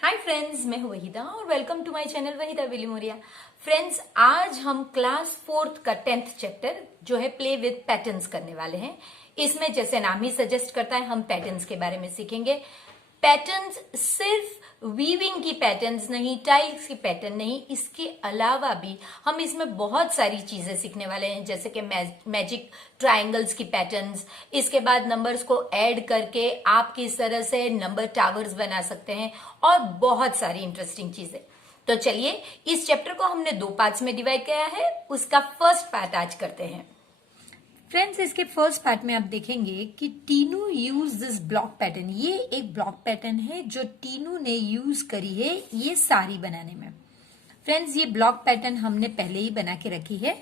Hi friends, मैं हूं वहीदा और welcome to my channel Waheeda Vilimoria. Friends, आज हम क्लास 4th का 10th चैप्टर जो है प्ले विद पैटर्न्स करने वाले हैं। इसमें जैसे नाम ही सजेस्ट करता है, हम पैटर्न्स के बारे में सीखेंगे। पैटर्न्स सिर्फ वीविंग की पैटर्न्स नहीं, टाइल्स की पैटर्न नहीं, इसके अलावा भी हम इसमें बहुत सारी चीजें सीखने वाले हैं, जैसे कि मैजिक ट्रायंगल्स की पैटर्न्स। इसके बाद नंबर्स को ऐड करके आप किस तरह से नंबर टावर्स बना सकते हैं और बहुत सारी इंटरेस्टिंग चीजें। तो चलिए, इस चैप्टर को हमने 2 पार्ट्स में डिवाइड किया है। उसका फर्स्ट पार्ट आज करते हैं। फ्रेंड्स, इसके फर्स्ट पार्ट में आप देखेंगे कि Tinu use this block pattern. ये एक ब्लॉक पैटर्न है जो टीनू ने यूज करी है ये साड़ी बनाने में। फ्रेंड्स, ये ब्लॉक पैटर्न हमने पहले ही बना के रखी है।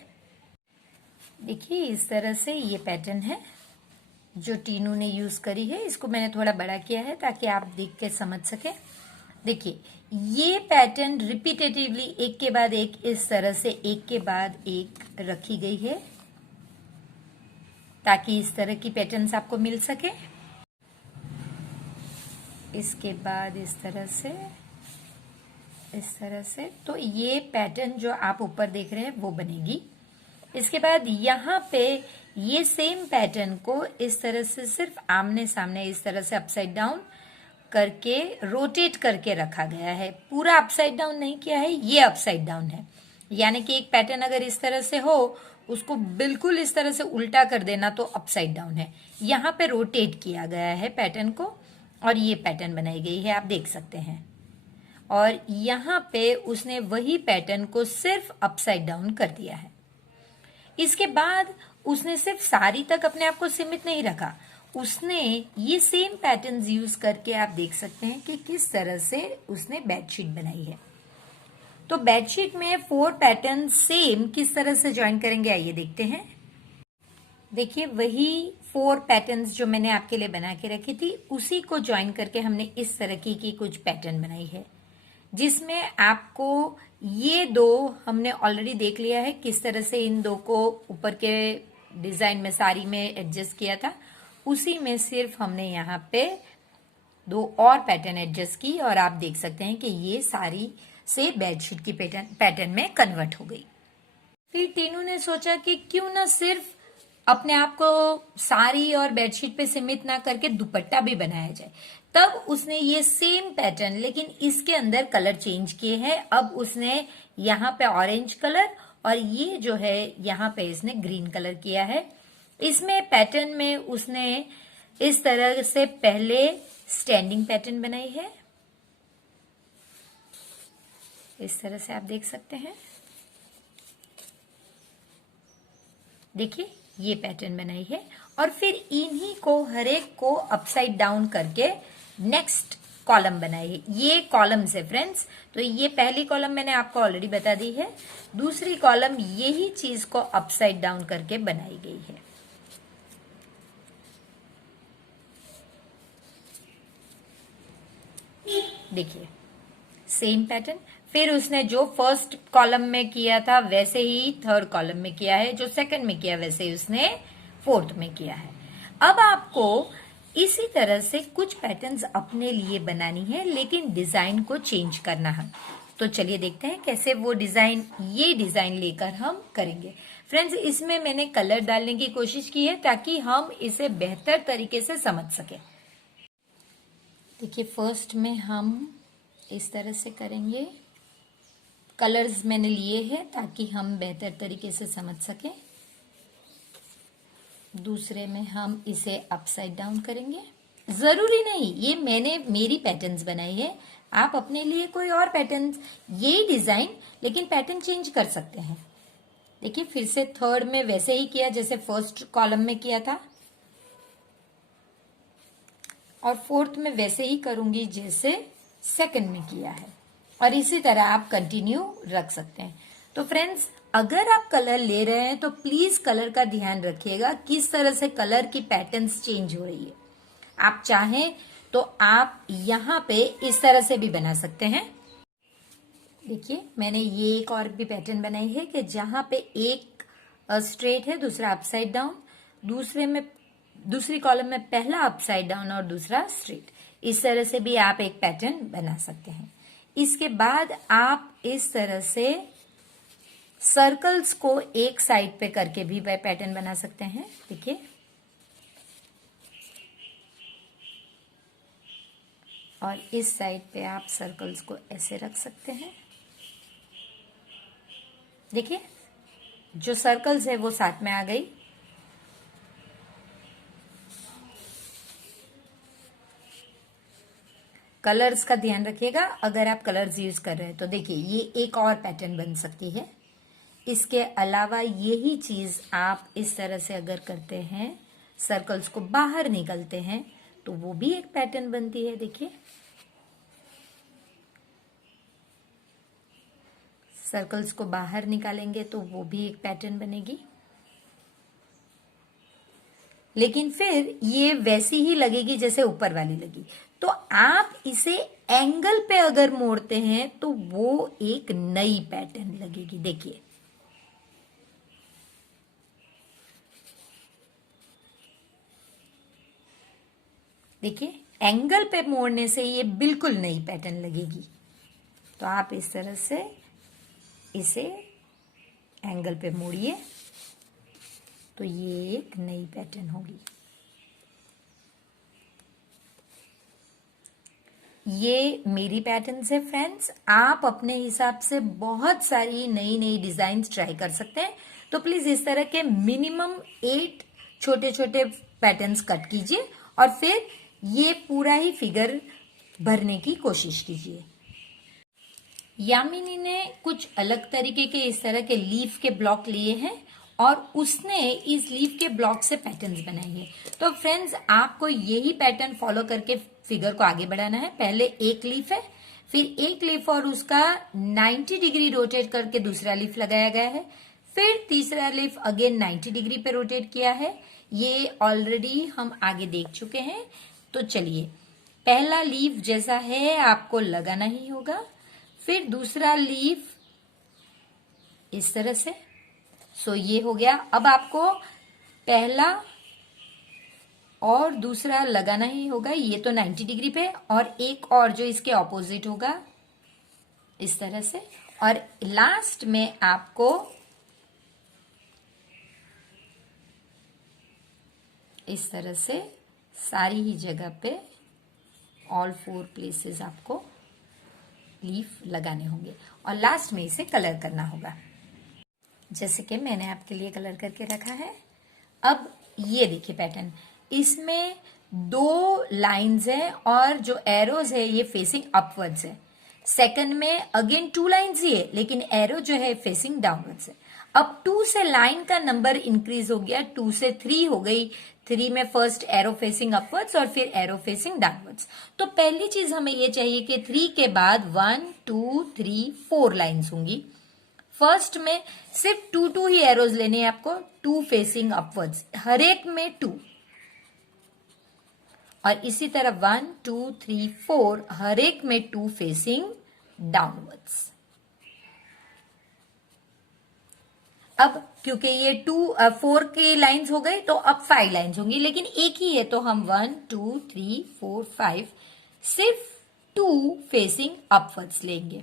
देखिए, इस तरह से ये पैटर्न है जो टीनू ने यूज करी है। इसको मैंने थोड़ा बड़ा किया है ताकि आप देख के समझ सके। देखिए, ये पैटर्न रिपीटेटिवली एक के बाद एक इस तरह से एक के बाद एक रखी गई है ताकि इस तरह की पैटर्न्स आपको मिल सके। इसके बाद इस तरह से तो ये पैटर्न जो आप ऊपर देख रहे हैं वो बनेगी। इसके बाद यहाँ पे ये सेम पैटर्न को इस तरह से सिर्फ आमने सामने इस तरह से अपसाइड डाउन करके रोटेट करके रखा गया है। पूरा अपसाइड डाउन नहीं किया है, ये अपसाइड डाउन है। यानी कि एक पैटर्न अगर इस तरह से हो, उसको बिल्कुल इस तरह से उल्टा कर देना तो अपसाइड डाउन है। यहाँ पे रोटेट किया गया है पैटर्न को और ये पैटर्न बनाई गई है, आप देख सकते हैं। और यहाँ पे उसने वही पैटर्न को सिर्फ अपसाइड डाउन कर दिया है। इसके बाद उसने सिर्फ साड़ी तक अपने आप को सीमित नहीं रखा, उसने ये सेम पैटर्न्स यूज करके आप देख सकते हैं कि किस तरह से उसने बेडशीट बनाई है। तो बेडशीट में 4 पैटर्न सेम किस तरह से ज्वाइन करेंगे, आइए देखते हैं। देखिए, वही 4 पैटर्न्स जो मैंने आपके लिए बना के रखी थी उसी को ज्वाइन करके हमने इस तरह की कुछ पैटर्न बनाई है, जिसमें आपको ये 2 हमने ऑलरेडी देख लिया है किस तरह से इन 2 को ऊपर के डिजाइन में साड़ी में एडजस्ट किया था। उसी में सिर्फ हमने यहाँ पे 2 और पैटर्न एडजस्ट की और आप देख सकते हैं कि ये साड़ी से बेडशीट की पैटर्न में कन्वर्ट हो गई। फिर टीनू ने सोचा कि क्यों ना सिर्फ अपने आप को साड़ी और बेडशीट पे सीमित ना करके दुपट्टा भी बनाया जाए। तब उसने ये सेम पैटर्न लेकिन इसके अंदर कलर चेंज किए हैं। अब उसने यहाँ पे ऑरेंज कलर और ये जो है यहाँ पे इसने ग्रीन कलर किया है। इसमें पैटर्न में उसने इस तरह से पहले स्टैंडिंग पैटर्न बनाई है, इस तरह से आप देख सकते हैं। देखिए, ये पैटर्न बनाई है और फिर इन्हीं को हर एक को अपसाइड डाउन करके नेक्स्ट कॉलम बनाई है। ये कॉलम्स है फ्रेंड्स। तो ये पहली कॉलम मैंने आपको ऑलरेडी बता दी है, दूसरी कॉलम यही चीज को अपसाइड डाउन करके बनाई गई है। देखिए, सेम पैटर्न। फिर उसने जो फर्स्ट कॉलम में किया था वैसे ही थर्ड कॉलम में किया है, जो सेकंड में किया वैसे ही उसने फोर्थ में किया है। अब आपको इसी तरह से कुछ पैटर्न्स अपने लिए बनानी है लेकिन डिजाइन को चेंज करना है। तो चलिए देखते हैं कैसे वो ये डिजाइन लेकर हम करेंगे। फ्रेंड्स, इसमें मैंने कलर डालने की कोशिश की है ताकि हम इसे बेहतर तरीके से समझ सके। देखिए, फर्स्ट में हम इस तरह से करेंगे। कलर्स मैंने लिए हैं ताकि हम बेहतर तरीके से समझ सकें। दूसरे में हम इसे अपसाइड डाउन करेंगे। जरूरी नहीं ये मैंने मेरी पैटर्न्स बनाई है, आप अपने लिए कोई और पैटर्न, यही डिजाइन लेकिन पैटर्न चेंज कर सकते हैं। देखिए, फिर से थर्ड में वैसे ही किया जैसे फर्स्ट कॉलम में किया था और फोर्थ में वैसे ही करूंगी जैसे सेकंड में किया है और इसी तरह आप कंटिन्यू रख सकते हैं। तो फ्रेंड्स, अगर आप कलर ले रहे हैं तो प्लीज कलर का ध्यान रखिएगा किस तरह से कलर की पैटर्न्स चेंज हो रही है। आप चाहें तो आप यहाँ पे इस तरह से भी बना सकते हैं। देखिए, मैंने ये एक और भी पैटर्न बनाई है कि जहां पे एक स्ट्रेट है, दूसरा अपसाइड डाउन, दूसरी कॉलम में पहला अपसाइड डाउन और दूसरा स्ट्रेट। इस तरह से भी आप एक पैटर्न बना सकते हैं। इसके बाद आप इस तरह से सर्कल्स को एक साइड पे करके भी पैटर्न बना सकते हैं। देखिए, और इस साइड पे आप सर्कल्स को ऐसे रख सकते हैं। देखिए, जो सर्कल्स है वो साथ में आ गई। कलर्स का ध्यान रखिएगा, अगर आप कलर्स यूज कर रहे हैं तो देखिए ये एक और पैटर्न बन सकती है। इसके अलावा यही चीज आप इस तरह से अगर करते हैं, सर्कल्स को बाहर निकलते हैं, तो वो भी एक पैटर्न बनती है। देखिए, सर्कल्स को बाहर निकालेंगे तो वो भी एक पैटर्न बनेगी, लेकिन फिर ये वैसी ही लगेगी जैसे ऊपर वाली लगी। तो आप इसे एंगल पे अगर मोड़ते हैं तो वो एक नई पैटर्न लगेगी। देखिए, देखिए एंगल पे मोड़ने से ये बिल्कुल नई पैटर्न लगेगी। तो आप इस तरह से इसे एंगल पे मोड़िए तो ये एक नई पैटर्न होगी। ये मेरी पैटर्न्स है फ्रेंड्स, आप अपने हिसाब से बहुत सारी नई नई डिजाइन्स ट्राई कर सकते हैं। तो प्लीज इस तरह के मिनिमम 8 छोटे छोटे पैटर्न्स कट कीजिए और फिर ये पूरा ही फिगर भरने की कोशिश कीजिए। यामिनी ने कुछ अलग तरीके के इस तरह के लीफ के ब्लॉक लिए हैं और उसने इस लीफ के ब्लॉक से पैटर्न्स बनाए हैं। तो फ्रेंड्स, आपको यही पैटर्न फॉलो करके फिगर को आगे बढ़ाना है। पहले एक लीफ है, फिर एक लीफ और उसका 90 डिग्री रोटेट करके दूसरा लीफ लगाया गया है, फिर तीसरा लीफ अगेन 90 डिग्री पे रोटेट किया है। ये ऑलरेडी हम आगे देख चुके हैं। तो चलिए, पहला लीफ जैसा है आपको लगाना ही होगा, फिर दूसरा लीफ इस तरह से। सो ये हो गया। अब आपको पहला और दूसरा लगाना ही होगा, ये तो 90 डिग्री पे, और एक और जो इसके ऑपोजिट होगा इस तरह से। और लास्ट में आपको इस तरह से सारी ही जगह पे ऑल 4 प्लेसेस आपको लीफ लगाने होंगे और लास्ट में इसे कलर करना होगा, जैसे कि मैंने आपके लिए कलर करके रखा है। अब ये देखिए पैटर्न, इसमें 2 लाइंस है और जो एरोज है ये फेसिंग अपवर्ड्स है। सेकंड में अगेन 2 लाइंस ही है, लेकिन एरो जो है फेसिंग डाउनवर्ड्स है। अब 2 से लाइन का नंबर इंक्रीज हो गया, 2 से 3 हो गई। 3 में फर्स्ट एरो फेसिंग अपवर्ड्स और फिर एरो फेसिंग डाउनवर्ड्स। तो पहली चीज हमें ये चाहिए कि 3 के बाद 1 2 3 4 लाइंस होंगी। फर्स्ट में सिर्फ 2 ही एरोज लेने हैं आपको, 2 फेसिंग अपवर्ड्स, हर एक में 2, और इसी तरह 1 2 3 4 हर एक में 2 फेसिंग डाउनवर्ड्स। अब क्योंकि ये 4 की लाइंस हो गई तो अब 5 लाइंस होंगी, लेकिन एक ही है तो हम 1 2 3 4 5 सिर्फ 2 फेसिंग अपवर्ड्स लेंगे।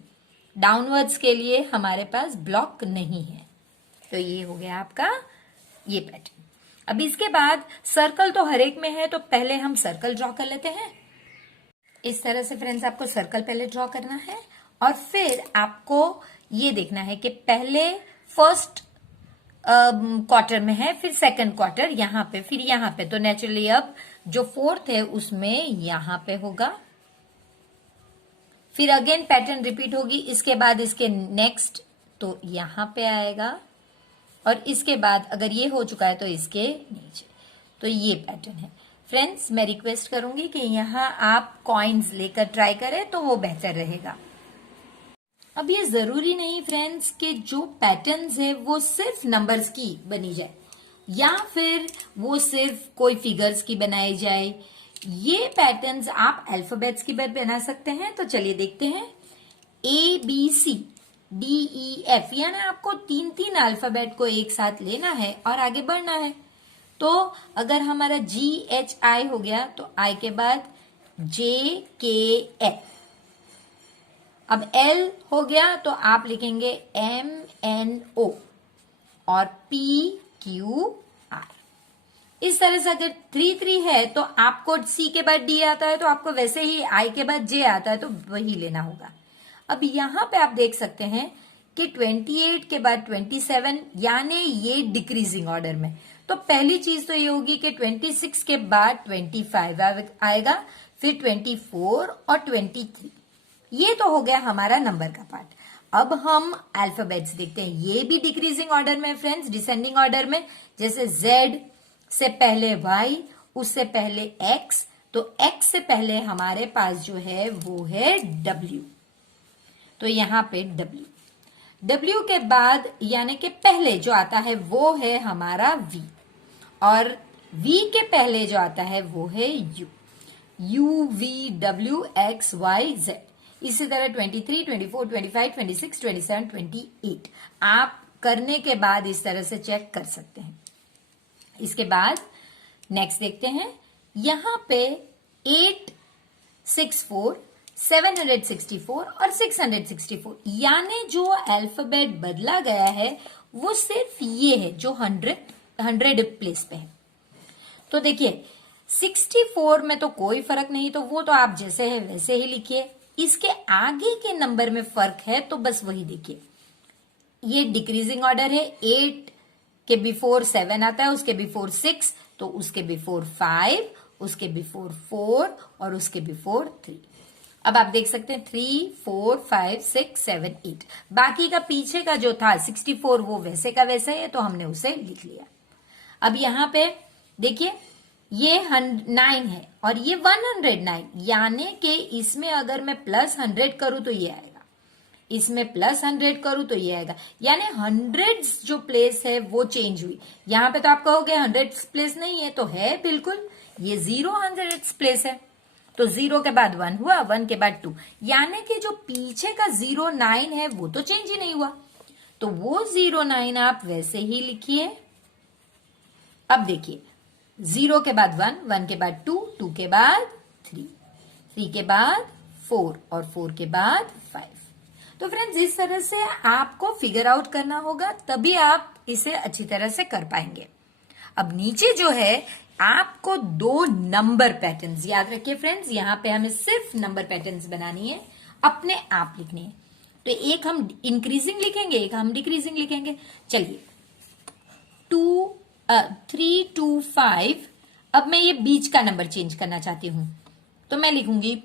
डाउनवर्ड्स के लिए हमारे पास ब्लॉक नहीं है। तो ये हो गया आपका ये पैटर्न। अब इसके बाद सर्कल तो हर एक में है, तो पहले हम सर्कल ड्रॉ कर लेते हैं। इस तरह से फ्रेंड्स आपको सर्कल पहले ड्रॉ करना है और फिर आपको ये देखना है कि पहले फर्स्ट क्वार्टर में है, फिर सेकंड क्वार्टर यहाँ पे, फिर यहाँ पे। तो नेचुरली अब जो फोर्थ है उसमें यहाँ पे होगा, फिर अगेन पैटर्न रिपीट होगी। इसके बाद इसके नेक्स्ट तो यहाँ पे आएगा और इसके बाद अगर ये हो चुका है तो इसके नीचे। तो ये पैटर्न है फ्रेंड्स। मैं रिक्वेस्ट करूंगी कि यहाँ आप कॉइन्स लेकर ट्राई करें तो वो बेहतर रहेगा। अब ये जरूरी नहीं फ्रेंड्स कि जो पैटर्न्स है वो सिर्फ नंबर्स की बनी जाए या फिर वो सिर्फ कोई फिगर्स की बनाई जाए। ये पैटर्न्स आप अल्फाबेट्स की भी बना सकते हैं। तो चलिए देखते हैं। ABC DE F, यानी आपको 3 अल्फाबेट को एक साथ लेना है और आगे बढ़ना है। तो अगर हमारा GHI हो गया तो I के बाद JKL। अब L हो गया तो आप लिखेंगे MNO और PQR। इस तरह से अगर 3 है तो आपको C के बाद D आता है तो आपको वैसे ही I के बाद J आता है तो वही लेना होगा। अब यहां पे आप देख सकते हैं कि 28 के बाद 27 यानी ये डिक्रीजिंग ऑर्डर में। तो पहली चीज तो ये होगी कि 26 के बाद 25 आएगा, फिर 24 और 23। ये तो हो गया हमारा नंबर का पार्ट। अब हम अल्फाबेट्स देखते हैं, ये भी डिक्रीजिंग ऑर्डर में फ्रेंड्स, डिसेंडिंग ऑर्डर में। जैसे Z से पहले Y, उससे पहले X, तो X से पहले हमारे पास जो है वो है W। तो यहां पे W के बाद यानी कि पहले जो आता है वो है हमारा V, और V के पहले जो आता है वो है U। U V W X Y Z। इसी तरह 23, 24, 25, 26, 27, 28 आप करने के बाद इस तरह से चेक कर सकते हैं। इसके बाद नेक्स्ट देखते हैं, यहां पे 864, 764 और 664 यानी जो अल्फाबेट बदला गया है वो सिर्फ ये है जो 100 प्लेस पे है। तो देखिए 64 में तो कोई फर्क नहीं, तो वो तो आप जैसे है वैसे ही लिखिए। इसके आगे के नंबर में फर्क है तो बस वही देखिए। ये डिक्रीजिंग ऑर्डर है, 8 के बिफोर 7 आता है, उसके बिफोर 6, तो उसके बिफोर 5, उसके बिफोर 4 और उसके बिफोर 3। अब आप देख सकते हैं 3, 4, 5, 6, 7, 8। बाकी का पीछे का जो था 64 वो वैसे का वैसा है, तो हमने उसे लिख लिया। अब यहां पे देखिए ये 9 है और ये 109, यानी कि इसमें अगर मैं +100 करूं तो ये आएगा, इसमें +100 करूं तो ये आएगा, यानी 100 जो प्लेस है वो चेंज हुई। यहां पे तो आप कहोगे 100 प्लेस नहीं है, तो है बिल्कुल, ये 100 प्लेस है। तो 0 के बाद 1 हुआ, 1 के बाद 2, यानी कि जो पीछे का 09 है वो तो चेंज ही नहीं हुआ, तो वो 09 आप वैसे ही लिखिए। अब देखिए 0 के बाद 1, 1 के बाद 2, 2 के बाद 3, 3 के बाद 4 और 4 के बाद 5। तो फ्रेंड्स इस तरह से आपको फिगर आउट करना होगा, तभी आप इसे अच्छी तरह से कर पाएंगे। अब नीचे जो है आपको 2 नंबर पैटर्न्स याद रखिए फ्रेंड्स, यहां पे हमें सिर्फ नंबर पैटर्न्स बनानी है, अपने आप लिखने हैं। तो एक हम इंक्रीजिंग लिखेंगे, एक हम डिक्रीजिंग लिखेंगे। चलिए 3, 2, 5। अब मैं ये बीच का नंबर चेंज करना चाहती हूं, तो मैं लिखूंगी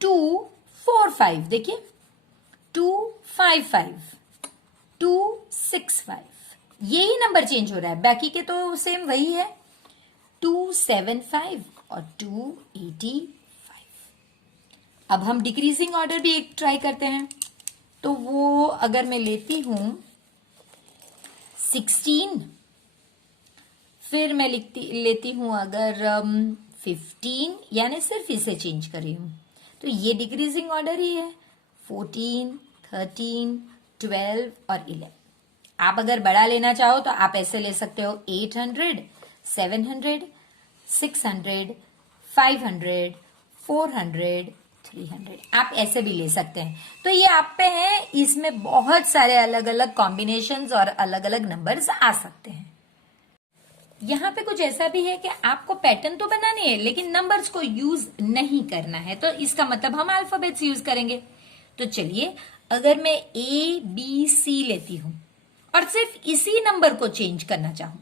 2, 4, 5। देखिए 2, 5, 5, 2, 6, 5, यही नंबर चेंज हो रहा है, बाकी के तो सेम वही है, 2, 7, 5 और 285। अब हम डिक्रीजिंग ऑर्डर भी एक ट्राई करते हैं, तो वो अगर मैं लेती हूं 16, फिर मैं लेती हूं अगर 15, यानी सिर्फ इसे चेंज कर रही हूं, तो ये डिक्रीजिंग ऑर्डर ही है, 14, 13, 12 और 11। आप अगर बड़ा लेना चाहो तो आप ऐसे ले सकते हो 800, 700, 600, 500, 400, 300, आप ऐसे भी ले सकते हैं। तो ये आप पे है, इसमें बहुत सारे अलग अलग कॉम्बिनेशंस और अलग अलग नंबर्स आ सकते हैं। यहाँ पे कुछ ऐसा भी है कि आपको पैटर्न तो बनानी है लेकिन नंबर्स को यूज नहीं करना है, तो इसका मतलब हम अल्फाबेट्स यूज करेंगे। तो चलिए अगर मैं ABC लेती हूं और सिर्फ इसी नंबर को चेंज करना चाहूं,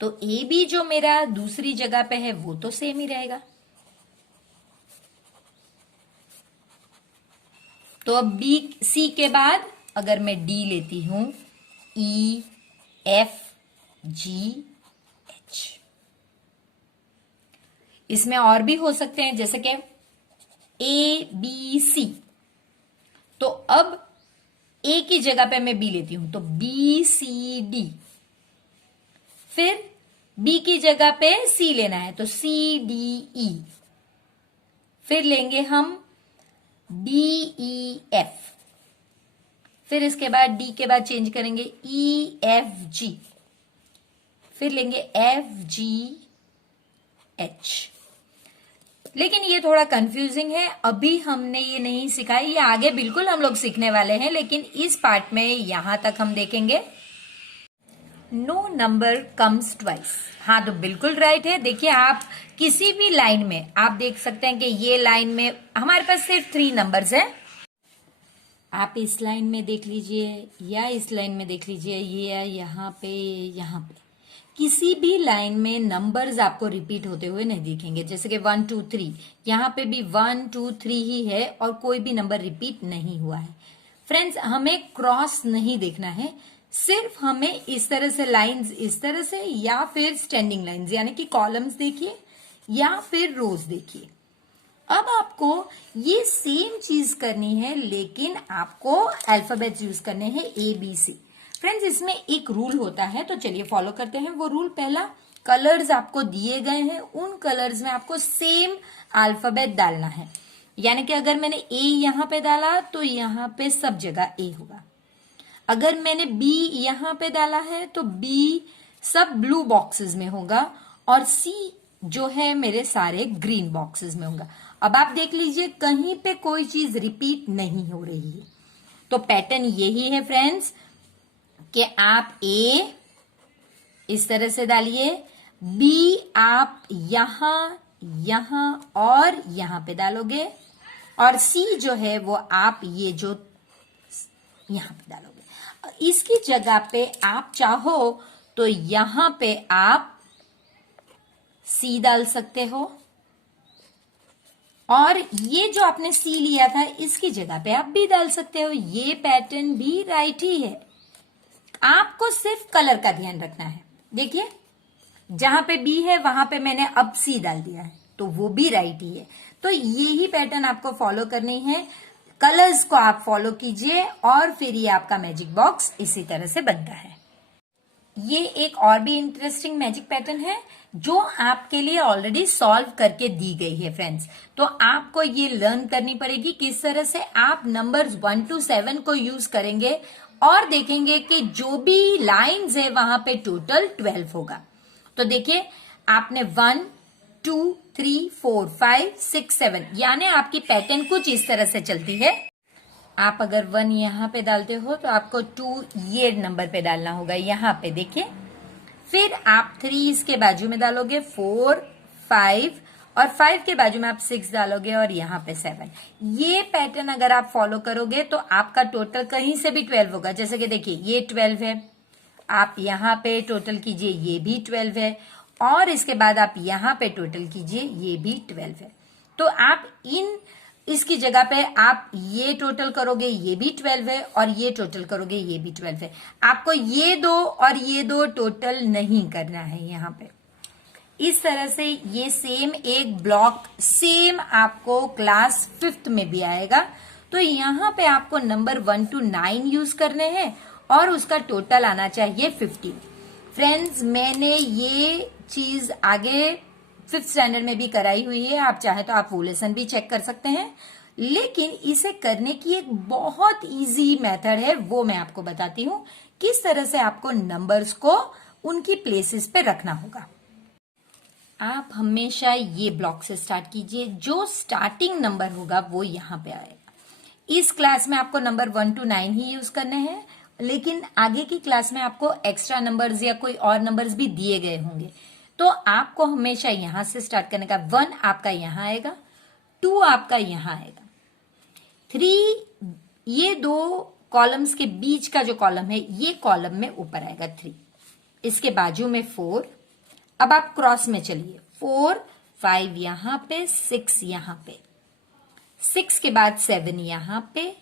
तो AB जो मेरा दूसरी जगह पे है वो तो सेम ही रहेगा। तो अब C के बाद अगर मैं D लेती हूं, EFG, इसमें और भी हो सकते हैं जैसे कि ABC। तो अब A की जगह पे मैं B लेती हूं तो BCD, फिर B की जगह पे C लेना है तो CDE, फिर लेंगे हम DEF, फिर इसके बाद D के बाद चेंज करेंगे EFG, फिर लेंगे FGH। लेकिन ये थोड़ा कंफ्यूजिंग है, अभी हमने ये नहीं सीखा है, ये आगे बिल्कुल हम लोग सीखने वाले हैं, लेकिन इस पार्ट में यहां तक हम देखेंगे। नो नंबर कम्स ट्वाइस, हाँ तो बिल्कुल राइट है। देखिए आप किसी भी लाइन में आप देख सकते हैं कि ये लाइन में हमारे पास सिर्फ 3 नंबर्स है। आप इस लाइन में देख लीजिए या इस लाइन में देख लीजिए, ये यहाँ पे किसी भी लाइन में नंबर्स आपको रिपीट होते हुए नहीं दिखेंगे। जैसे कि 1 2 3, यहाँ पे भी 1 2 3 ही है और कोई भी नंबर रिपीट नहीं हुआ है। फ्रेंड्स हमें क्रॉस नहीं देखना है, सिर्फ हमें इस तरह से लाइंस, इस तरह से या फिर स्टैंडिंग लाइंस यानी कि कॉलम्स देखिए या फिर रोज देखिए। अब आपको ये सेम चीज करनी है, लेकिन आपको अल्फाबेट्स यूज करने हैं ABC। फ्रेंड्स इसमें एक रूल होता है, तो चलिए फॉलो करते हैं वो रूल। पहला, कलर्स आपको दिए गए हैं, उन कलर्स में आपको सेम अल्फाबेट डालना है। यानी कि अगर मैंने A यहाँ पे डाला तो यहाँ पे सब जगह A होगा। अगर मैंने B यहाँ पे डाला है तो B सब ब्लू बॉक्सेस में होगा और C जो है मेरे सारे ग्रीन बॉक्सेस में होगा। अब आप देख लीजिए कहीं पे कोई चीज रिपीट नहीं हो रही है। तो पैटर्न यही है फ्रेंड्स कि आप A इस तरह से डालिए, B आप यहां और यहां पे डालोगे और C जो है वो आप ये जो यहां पे डालोगे। इसकी जगह पे आप चाहो तो यहां पे आप C डाल सकते हो और ये जो आपने C लिया था इसकी जगह पे आप B डाल सकते हो। ये पैटर्न भी राइट ही है, आपको सिर्फ कलर का ध्यान रखना है। देखिए जहां पे B है वहां पे मैंने अब C डाल दिया है, तो वो भी राइट ही है। तो यही पैटर्न आपको फॉलो करनी है, कलर्स को आप फॉलो कीजिए और फिर ये आपका मैजिक बॉक्स इसी तरह से बनता है। ये एक और भी इंटरेस्टिंग मैजिक पैटर्न है जो आपके लिए ऑलरेडी सॉल्व करके दी गई है फ्रेंड्स। तो आपको ये लर्न करनी पड़ेगी किस तरह से आप नंबर्स 1 to 7 को यूज करेंगे और देखेंगे कि जो भी लाइंस है वहां पे टोटल 12 होगा। तो देखिए आपने 1 2 3 4 5 6 7 यानी आपकी पैटर्न कुछ इस तरह से चलती है। आप अगर 1 यहाँ पे डालते हो तो आपको 2 ये नंबर पे डालना होगा, यहाँ पे देखिए। फिर आप 3 इसके बाजू में डालोगे, 4 5 और 5 के बाजू में आप 6 डालोगे और यहाँ पे 7। ये पैटर्न अगर आप फॉलो करोगे तो आपका टोटल कहीं से भी 12 होगा। जैसे कि देखिए ये 12 है, आप यहाँ पे टोटल कीजिए ये भी 12 है और इसके बाद आप यहाँ पे टोटल कीजिए ये भी 12 है। तो आप इसकी जगह पे आप ये टोटल करोगे ये भी 12 है और ये टोटल करोगे ये भी 12 है। आपको ये दो और ये दो टोटल नहीं करना है। यहाँ पे इस तरह से ये सेम एक ब्लॉक सेम आपको क्लास 5th में भी आएगा। तो यहाँ पे आपको नंबर 1 to 9 यूज करने हैं और उसका टोटल आना चाहिए 50। फ्रेंड्स मैंने ये चीज आगे 5th स्टैंडर्ड में भी कराई हुई है, आप चाहे तो आप वो लेसन भी चेक कर सकते हैं। लेकिन इसे करने की एक बहुत इजी मेथड है, वो मैं आपको बताती हूँ किस तरह से आपको नंबर्स को उनकी प्लेसेस पे रखना होगा। आप हमेशा ये ब्लॉक से स्टार्ट कीजिए, जो स्टार्टिंग नंबर होगा वो यहाँ पे आएगा। इस क्लास में आपको नंबर 1 to 9 ही यूज करने हैं, लेकिन आगे की क्लास में आपको एक्स्ट्रा नंबर्स या कोई और नंबर्स भी दिए गए होंगे। तो आपको हमेशा यहां से स्टार्ट करने का। 1 आपका यहां आएगा, 2 आपका यहां आएगा, 3 ये दो कॉलम्स के बीच का जो कॉलम है ये कॉलम में ऊपर आएगा 3, इसके बाजू में 4। अब आप क्रॉस में चलिए, 4 5 यहां पे, 6 यहां पे, 6 के बाद 7 यहां पे,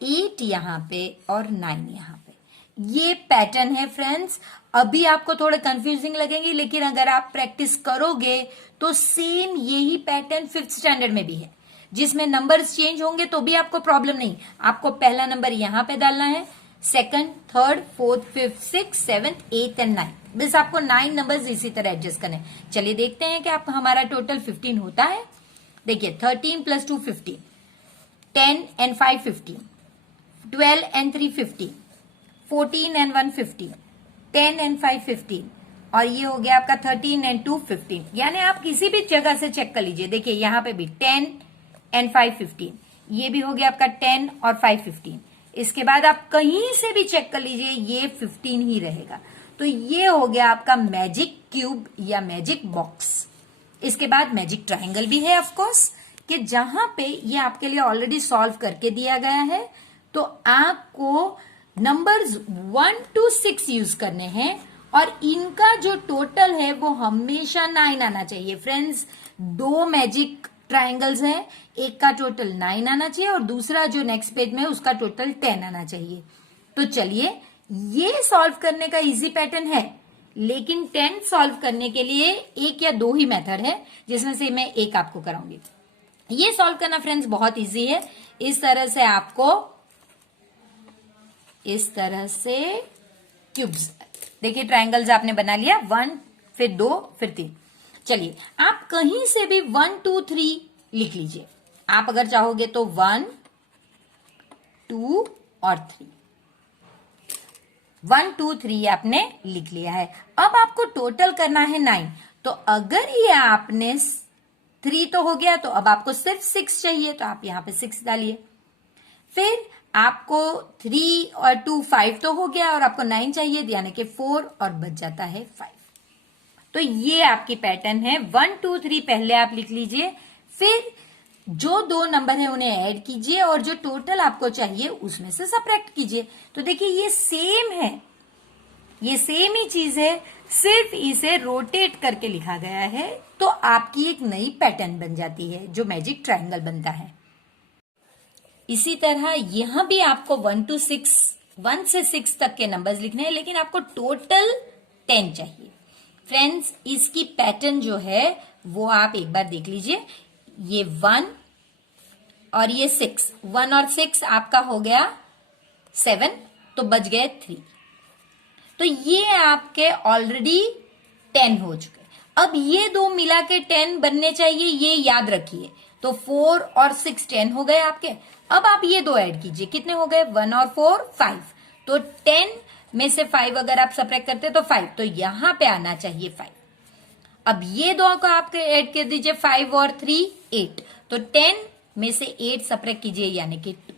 8 यहां पे और 9 यहां पे। ये पैटर्न है फ्रेंड्स। अभी आपको थोड़े कंफ्यूजिंग लगेंगे, लेकिन अगर आप प्रैक्टिस करोगे तो सेम यही पैटर्न 5th स्टैंडर्ड में भी है, जिसमें नंबर्स चेंज होंगे तो भी आपको प्रॉब्लम नहीं। आपको पहला नंबर यहां पे डालना है, 2nd 3rd 4th 5th 6th 7th 8th and 9th, बस आपको 9 नंबर्स इसी तरह एडजस्ट करने। चलिए देखते हैं कि आप हमारा टोटल 15 होता है। देखिए 13 + 2 15, 10 and 5 15, 12 and 3 15, 14 and 1 15, 10 and 5 15, और ये हो गया आपका 13 एंड 2 15। यानी आप किसी भी जगह से चेक कर लीजिए, देखिए यहाँ पे भी 10 एंड 5 15, ये भी हो गया आपका 10 और 5 15। इसके बाद आप कहीं से भी चेक कर लीजिए ये 15 ही रहेगा। तो ये हो गया आपका मैजिक क्यूब या मैजिक बॉक्स। इसके बाद मैजिक ट्रायंगल भी है ऑफ कोर्स, कि जहां पे ये आपके लिए ऑलरेडी सॉल्व करके दिया गया है। तो आपको नंबर्स 1 to 6 यूज करने हैं और इनका जो टोटल है वो हमेशा 9 आना चाहिए। फ्रेंड्स, दो मैजिक ट्रायंगल्स हैं, एक का टोटल 9 आना चाहिए और दूसरा जो नेक्स्ट पेज में है उसका टोटल 10 आना चाहिए। तो चलिए, ये सॉल्व करने का इजी पैटर्न है, लेकिन 10 सॉल्व करने के लिए एक या दो ही मेथड है, जिसमें से मैं एक आपको कराऊंगी। ये सॉल्व करना फ्रेंड्स बहुत इजी है। इस तरह से आपको इस तरह से क्यूब्स, देखिए ट्रायंगल्स आपने बना लिया, 1 फिर 2 फिर 3। चलिए, आप कहीं से भी 1 2 3 लिख लीजिए। आप अगर चाहोगे तो 1 2 और 3, 1 2 3 आपने लिख लिया है। अब आपको टोटल करना है 9। तो अगर ये आपने 3 तो हो गया, तो अब आपको सिर्फ 6 चाहिए, तो आप यहां पे 6 डालिए। फिर आपको 3 और 2 5 तो हो गया और आपको 9 चाहिए, यानी कि 4 और बच जाता है 5। तो ये आपकी पैटर्न है। 1 2 3 पहले आप लिख लीजिए, फिर जो दो नंबर है उन्हें ऐड कीजिए और जो टोटल आपको चाहिए उसमें से सबट्रैक्ट कीजिए। तो देखिए ये सेम है, ये सेम ही चीज है, सिर्फ इसे रोटेट करके लिखा गया है। तो आपकी एक नई पैटर्न बन जाती है जो मैजिक ट्रायंगल बनता है। इसी तरह यहां भी आपको 1 to 6, 1 से 6 तक के नंबर्स लिखने हैं, लेकिन आपको टोटल 10 चाहिए। फ्रेंड्स, इसकी पैटर्न जो है वो आप एक बार देख लीजिए। ये 1 और ये 6, 1 और 6 आपका हो गया 7, तो बच गए 3। तो ये आपके ऑलरेडी 10 हो चुके। अब ये दो मिला के 10 बनने चाहिए, ये याद रखिए। तो 4 और 6 10 हो गए आपके। अब आप ये दो ऐड कीजिए, कितने हो गए? 1 और 4 5। तो 10 में से 5 अगर आप सबट्रैक्ट करते तो 5, तो यहां पे आना चाहिए 5। अब ये दो को आप ऐड कर दीजिए, 5 और 3 8। तो 10 में से 8 सबट्रैक्ट कीजिए, यानी कि 2।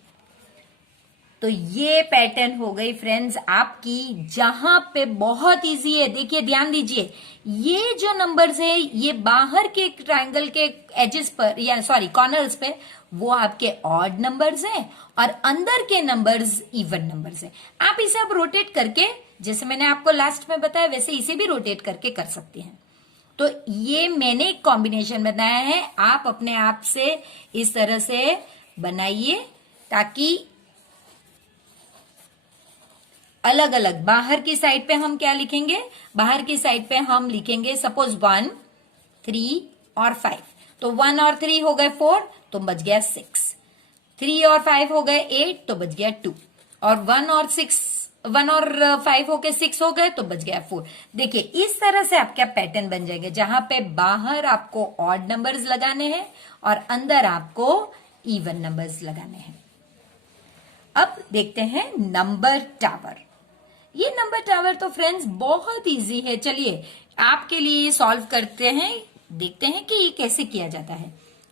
तो ये पैटर्न हो गई फ्रेंड्स आपकी, जहां पे बहुत इजी है। देखिए, ध्यान दीजिए, ये जो नंबर्स है ये बाहर के ट्रायंगल के एजेस पर, या सॉरी कॉर्नर्स पे, वो आपके ऑड नंबर्स हैं और अंदर के नंबर्स इवन नंबर्स हैं। आप इसे अब रोटेट करके, जैसे मैंने आपको लास्ट में बताया, वैसे इसे भी रोटेट करके कर सकते हैं। तो ये मैंने एक कॉम्बिनेशन बनाया है, आप अपने आप से इस तरह से बनाइए, ताकि अलग अलग बाहर की साइड पे हम क्या लिखेंगे? बाहर की साइड पे हम लिखेंगे सपोज 1 3 और 5। तो 1 और 3 हो गए 4, तो बच गया 6। 3 और 5 हो गए 8, तो बच गया 2। और 1 और 5 हो गए 6 हो गए, तो बच गया 4। देखिए, इस तरह से आपका पैटर्न बन जाएगा, जहां पे बाहर आपको ऑड नंबर्स लगाने हैं और अंदर आपको इवन नंबर्स लगाने हैं। अब देखते हैं नंबर टावर। ये नंबर टावर तो फ्रेंड्स बहुत इजी है। चलिए, आपके लिए ये सॉल्व करते हैं, देखते हैं कि ये कैसे किया जाता है।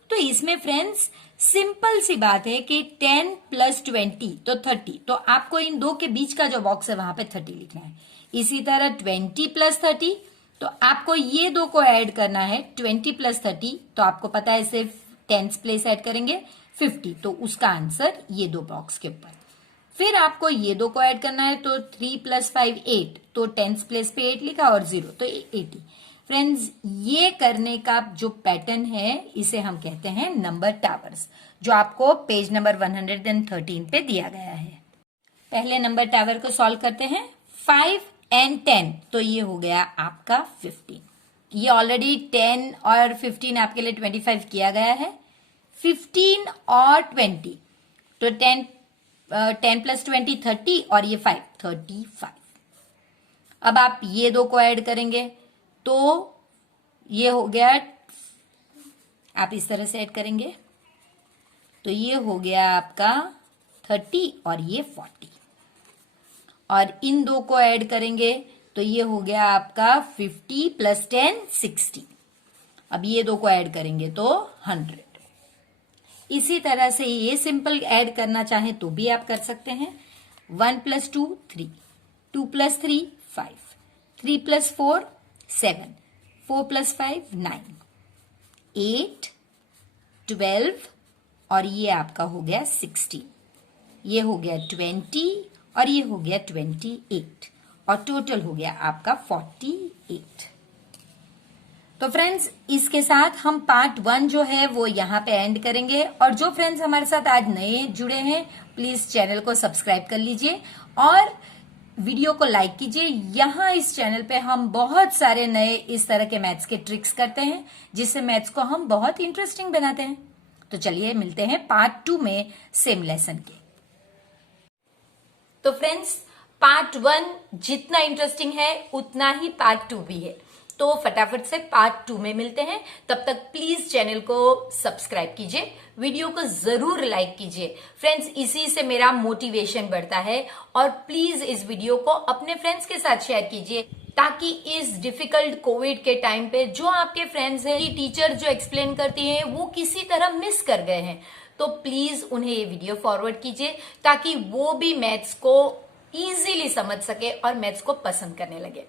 तो इसमें फ्रेंड्स सिंपल सी बात है कि 10 + 20 तो 30। तो आपको इन दो के बीच का जो बॉक्स है वहां पे 30 लिखना है। इसी तरह 20 + 30, तो आपको ये दो को ऐड करना है। 20 + 30, तो आपको पता है सिर्फ 10th प्लेस ऐड करेंगे 50, तो उसका आंसर ये दो बॉक्स के ऊपर। फिर आपको ये दो को ऐड करना है, तो 3 + 5 8, तो 10th प्लेस पे 8 लिखा और 0, तो 80। फ्रेंड्स, ये करने का जो पैटर्न है इसे हम कहते हैं नंबर टावर्स, जो आपको पेज नंबर 113 पे दिया गया है। पहले नंबर टावर को सॉल्व करते हैं। 5 and 10, तो ये हो गया आपका 15। ये ऑलरेडी 10 और 15 आपके लिए 25 किया गया है। 15 और 20, तो 10 + 20 30 और ये 5 35। अब आप ये दो को ऐड करेंगे, तो ये हो गया, आप इस तरह से ऐड करेंगे, तो ये हो गया आपका 30 और ये 40। और इन दो को ऐड करेंगे तो ये हो गया आपका 50 प्लस 10 60। अब ये दो को ऐड करेंगे तो 100। इसी तरह से ये सिंपल ऐड करना चाहे तो भी आप कर सकते हैं। 1 प्लस 2 3, 2 प्लस 3 5, 3 प्लस 4 7, 4 प्लस 5 9, 8 12 और ये आपका हो गया 16, ये हो गया 20 और ये हो गया 28 और टोटल हो गया आपका 48। तो फ्रेंड्स इसके साथ हम पार्ट 1 जो है वो यहाँ पे एंड करेंगे। और जो फ्रेंड्स हमारे साथ आज नए जुड़े हैं प्लीज चैनल को सब्सक्राइब कर लीजिए और वीडियो को लाइक कीजिए। यहाँ इस चैनल पे हम बहुत सारे नए इस तरह के मैथ्स के ट्रिक्स करते हैं जिससे मैथ्स को हम बहुत इंटरेस्टिंग बनाते हैं। तो चलिए मिलते हैं पार्ट 2 में सेम लेसन के। तो फ्रेंड्स पार्ट 1 जितना इंटरेस्टिंग है उतना ही पार्ट 2 भी है, तो फटाफट से पार्ट 2 में मिलते हैं। तब तक प्लीज चैनल को सब्सक्राइब कीजिए, वीडियो को जरूर लाइक कीजिए फ्रेंड्स, इसी से मेरा मोटिवेशन बढ़ता है। और प्लीज इस वीडियो को अपने फ्रेंड्स के साथ शेयर कीजिए ताकि इस डिफिकल्ट कोविड के टाइम पे जो आपके फ्रेंड्स हैं, टीचर जो एक्सप्लेन करती हैं वो किसी तरह मिस कर गए हैं, तो प्लीज उन्हें ये वीडियो फॉरवर्ड कीजिए ताकि वो भी मैथ्स को इजीली समझ सके और मैथ्स को पसंद करने लगे।